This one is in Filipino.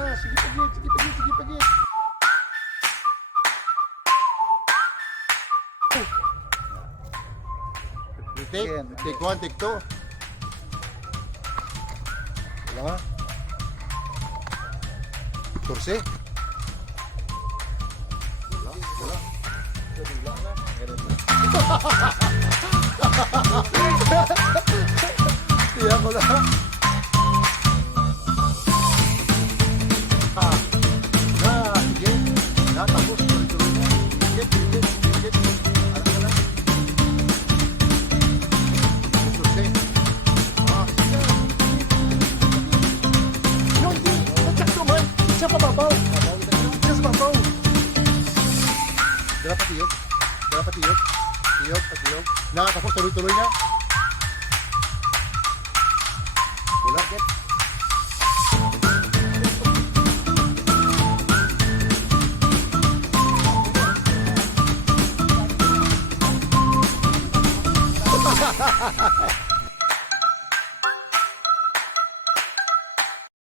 na. Sige pagit, sige pagit, sige pagit. Take 1, take 2. Wala. 14. Wala. Tiya ko lang. Sige. Tapos, tuloy-tuloy na. Sige. Alam ka lang. 14. Sige. No, hindi. Nagsakto man. Siya pababaw. Siya sa babaw. Dala patiyog. Patiyog. Tapos tuloy-tuloy na. Wala.